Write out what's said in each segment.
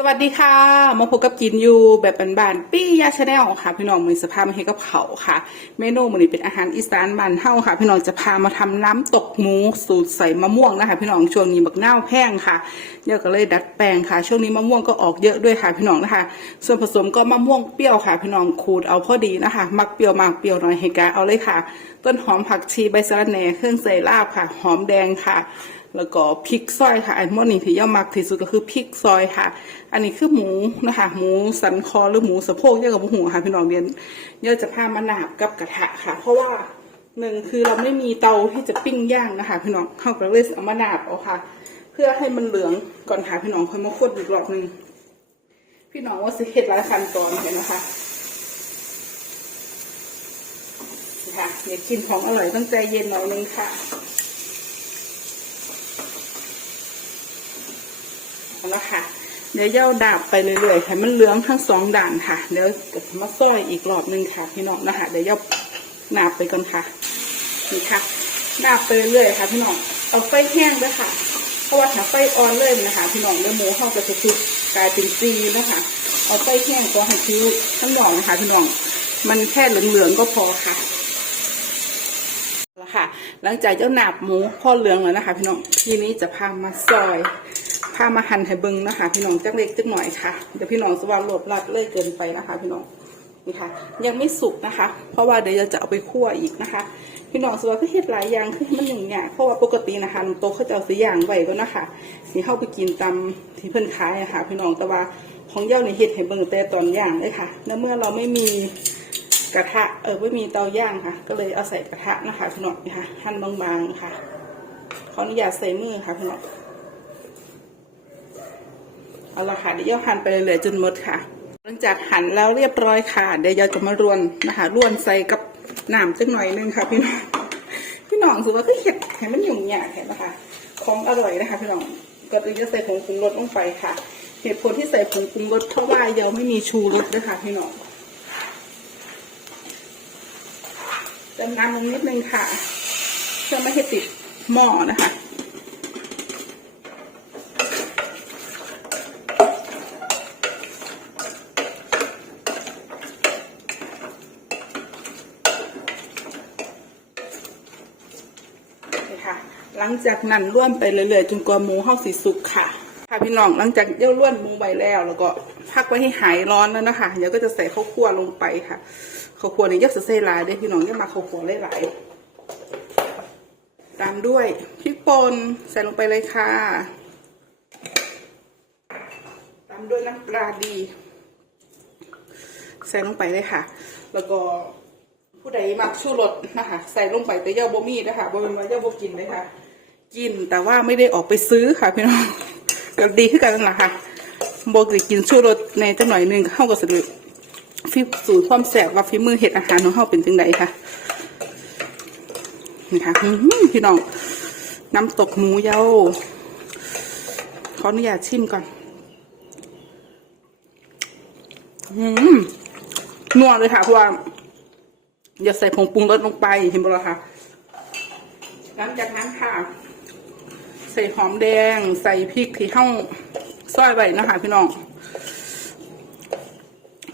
สวัสดีค่ะ มาพบกับกินอยู่แบบบานๆปี้ยาชาแนลค่ะ พี่น้องมือสภาพมาให้กับเขาค่ะ เมนูมือนี้เป็นอาหารอีสานบ้านเฮาค่ะ พี่น้องจะพามาทำน้ำตกหมูสูตรใส่มะม่วงนะคะ พี่น้องช่วงนี้บักนาวแพงค่ะเดี๋ยวก็เลยดัดแปลงค่ะ ช่วงนี้มะม่วงก็ออกเยอะด้วยค่ะ พี่น้องนะคะ ส่วนผสมก็มะม่วงเปรี้ยวค่ะ พี่น้องขูดเอาพอดีนะคะ มักเปรี้ยวมากเปรี้ยวหน้อยให้กาเอาเลยค่ะ ต้นหอมผักชีใบสะระแหน่เครื่องใส่ลาบค่ะ หอมแดงค่ะ แล้วก็พริกซอยค่ะอันมอนี่ที่ย่ามักที่สุดก็คือพริกซอยค่ะ อันนี้คือหมูนะคะ หมูสันคอหรือหมูสะโพกเยอะกับหูค่ะพี่น้องเรียนเยอะจะพามาหนาบกับกระทะค่ะ เพราะว่าหนึ่งคือเราไม่มีเตาที่จะปิ้งย่างนะคะ พี่น้องเข้าก็เลยเอามาหนาบเอาค่ะ เพื่อให้มันเหลืองก่อนค่ะพี่น้องค่อยมาขวดอีกรอบหนึ่งพี่น้องว่าสิเฮ็ดหลายขั้นตอนเห็นไหมคะนี่ค่ะอย่ากินของอร่อยตั้งใจเย็นหน่อยนึงค่ะ เอาละค่ะเดี๋ยวย่าดาบไปเรื่อยๆให้มันเหลืองทั้งสองด่านค่ะ เดี๋ยวจะมาซ้อยอีกรอบนึงค่ะพี่น้องนะคะ เดี๋ยวย่านาบไปก่อนค่ะ นี่ค่ะดาบไปเรื่อยๆค่ะพี่น้อง เอาไฟแห้งด้วยค่ะเพราะว่าถ้าไฟอ่อนเลยนะคะ พี่น้องเนื้อหมูเขาจะคือกลายเป็นซีนะคะ เอาไฟแห้งก็ให้คิ้วทั้งหน่องนะคะพี่น้อง มันแค่เหลืองๆก็พอค่ะแล้วค่ะ หลังจากเจ้าหนาบหมูพ่อเหลืองแล้วนะคะ พี่น้อง ทีนี้จะพามาซอย พามาหั่นให้เบิ้งนะคะ พี่น้องจักเล็กจักหน่อยค่ะเดี๋ยวพี่น้องสว่างหลดลัดเลยเกินไปนะคะ พี่น้องนี่ค่ะ ยังไม่สุกนะคะ เพราะว่าเดี๋ยวจะเอาไปคั่วอีกนะคะ พี่น้องสว่างก็เฮ็ดหลายอย่างคือมันอย่งเงี้ยเพราะว่าปกตินะคะโตะเขาจะเอาสีอย่างไว้ก็นะคะสีเข้าไปกินตาที่เพิ่นขายอะคะพี่น้องแต่ว่าของเย้าในเฮ็ดให้เบิ่งแต่ตอนอย่างเลยค่ะแล้วเมื่อเราไม่มีกระทะเออไม่มีเตาย่างค่ะ ก็เลยเอาใส่กระทะนะคะพี่น้องนี่ค่ะหั่นบางๆค่ะขออนุญาตใส่มือค่ะพี่น้อง เอาละค่ะเดี๋ยวหั่นไปเรื่อยๆจนหมดค่ะ หลังจากหั่นแล้วเรียบร้อยค่ะ เดี๋ยวเราจะมารวนนะคะรวนใส่กับน้ำจักหน่อยนึงค่ะพี่น้องพี่น้องสุว่าคือเห็ดให้มันหยุ่งยากเห็นไหมคะของอร่อยนะคะพี่น้องก็เลยจะใส่ผงปรุงรสลงไปค่ะ เหตุผลที่ใส่ผงปรุงรสเพราะว่ายังไม่มีชูรสนะคะพี่น้องเติมน้ำลงนิดนึงค่ะ เพื่อไม่ให้ติดหม้อนะคะ นี่ค่ะ หลังจากนั้นร่วนไปเรื่อยๆจนกว่าหมูห้องสีสุกค่ะ ค่ะพี่น้องหลังจากเย่าร่วนหมูไปแล้ว แล้วก็พักไว้ให้หายร้อนแล้วนะคะเดี๋ยวก็จะใส่ข้าวคั่วลงไปค่ะข้าวคั่วเนี่ยักษ์ใส่ลายเด้พี่น้องอย่ามาข้าวคั่วหลายๆตามด้วยพริกป่นใส่ลงไปเลยค่ะ ตามด้วยน้ำปลาดี ใส่ลงไปเลยค่ะ แล้วก็ผู้ใดมักชูรสนะคะใส่ลงไปแต่เย่าบ่มีนะคะบ่เป็นว่าย่าบ่กินเลยค่ะ กินแต่ว่าไม่ได้ออกไปซื้อค่ะพี่น้องก็ดีขึ้นกันนั่นแหละค่ะบ่ได้กินชูรสในจังหน่อยหนึงเข้ากับสรุปฟิสูตรความแสบว่าฝีมือเห็ดอาหารของเฮาเป็นจังไดค่ะนี่ค่ะพี่น้องน้ำตกหมูเย้าขออนุญาตชิมก่อนอืมนัวเลยค่ะเพราะว่าอย่าใส่ผงปรุงรสลงไปเห็นบ่ล่ะคะหลังจากนั้นค่ะ ส่หอมแดง ใส่พริกที่ห้องซอยไว้นะคะพี่น้อง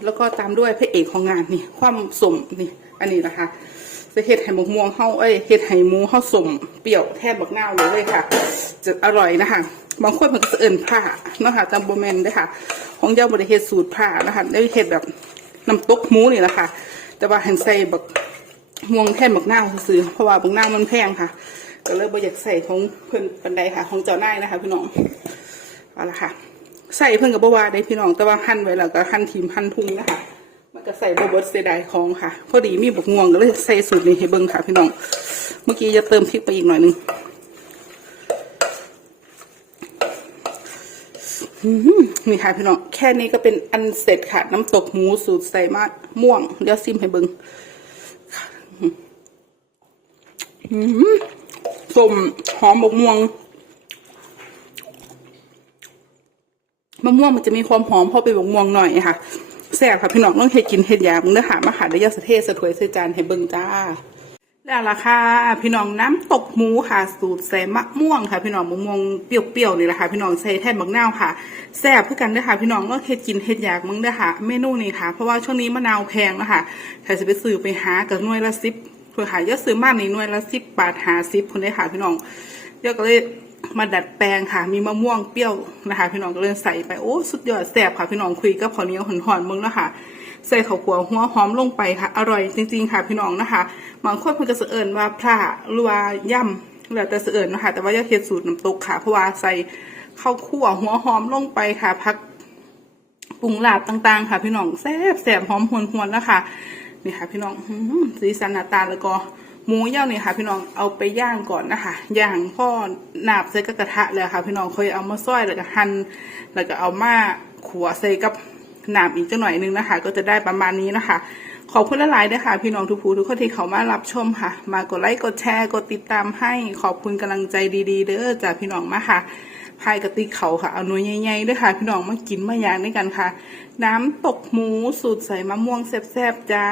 แล้วก็ตามด้วยพระเอกของงานนี่ ความสมนี่ อันนี้นะคะจะเห็ดไห่หมกม่วงเข้าเอ้ยเห็ดไห่หมูเข้าสมเปรี้ยวแทบบักเน่าเลยเลยค่ะ จะอร่อยนะคะบางคนมันก็จะเอิ่นผ้าเนาะคะจำโบแมนด้วยค่ะ ของเจ้าบริเฮ็ดสูตรผ้านะคะได้เห็ดแบบน้ำตกหมูนี่แหละค่ะ แต่ว่าเห็นใส่บักม่วงแทนบักนาซื้อเพราะว่าบักนามันแพงค่ะ ก็เลยบ่อยากใส่ของเพิ่นปันใดค่ะ ของเจ้านายนะคะ พี่น้องเอาละค่ะ ใส่เพิ่นกับบัวาได้พี่น้องแต่ว่าหั่นไว้แล้วก็หั่นทีมหั่นทุงนะคะมันก็ใส่บบดเสียดายของค่ะ พอดีมีบกม่วงก็เลยใส่สูตรนี้ให้เบิ่งค่ะ พี่น้อง เมื่อกี้จะเติมพริกไปอีกหน่อยนึงมนี่ค่ะพี่น้องแค่นี้ก็เป็นอันเสร็จค่ะ น้ำตกหมูสูตรใส่มะม่วง เดี๋ยวซิมให้เบิ่งอืม สมหอมบกม่วงมะม่วงมันจะมีความหอมเพราะเป็นบกม่วงหน่อยค่ะแซ่บค่ะพี่น้องต้องเฮ็ดกินเฮ็ดยามึงเด้อหามาหาได้ยาสเทสถวยใส่จานให้เบิ่งจ้าแล้วล่ะค่ะพี่น้องน้ำตกหมูค่ะ สูตรใส่มะม่วงค่ะ พี่น้องมะม่วงเปรี้ยวๆนี่แหละค่ะ พี่น้องใส่แทนบักนาวค่ะแซ่บเพื่อกันเด้วยค่ะ พี่น้องก็เฮ็ดกินเฮ็ดอยากมึงเด้อค่ะ เมนูนี้ค่ะ เพราะว่าช่วงนี้มะนาวแพงนะคะใครจะไปซื้อไปหากับหน่วยละสิบ เพื่อหาเยอะซื้อมากนี่หน่วยละสิบบาทหาสิบคนได้ค่ะพี่น้องเดี๋ยวก็เลยมาดัดแปลงค่ะ มีมะม่วงเปรี้ยวนะคะ พี่น้องก็เลยใส่ไปโอ้สุดยอดแซ่บค่ะพี่น้องคุยกับข้าวเหนียวหอนมึงแล้วค่ะ ใส่ข้าวขัวหัวหอมลงไปค่ะ อร่อยจริง ๆ ค่ะพี่น้องนะคะบางคนเพิ่นก็จะเอิญว่าพระหรือว่าย่ำแล้วแต่จะเอิญนะคะแต่ว่าย่าเฮ็ดสูตรน้ำตกค่ะเพราะว่าใส่ข้าวคั่วหัวหอมลงไปค่ะพักปรุงลาบต่างๆ ค่ะ พี่น้องแซ่บแซ่บหอมหวนหวนๆแล้วค่ะ นี่ค่ะ พี่น้องสีสันหน้าตาแล้วก็หมูย่างนี่ค่ะ พี่น้องเอาไปย่างก่อนนะคะย่างพ่อหนาบใส่กระทะเลยค่ะ พี่น้องค่อยเอามาซอยแล้วก็หั่นแล้วก็เอามาขัวใส่กับหนามอีกจังหน่อยนึงนะคะ ก็จะได้ประมาณนี้นะคะ ขอบคุณหลายๆด้วยค่ะ พี่น้องทุกผู้ทุกคนที่เขามารับชมค่ะ มากดไลค์กดแชร์กดติดตามให้ขอบคุณกำลังใจดี ๆ เด้อจากพี่น้องมาค่ะ พายกระติกเขาค่ะ เอาหน่วยใหญ่ๆด้วยค่ะ พี่น้องมากินมาอย่างด้วยกันค่ะ น้ำตกหมูสูตรใส่มะม่วงแซ่บๆจ้า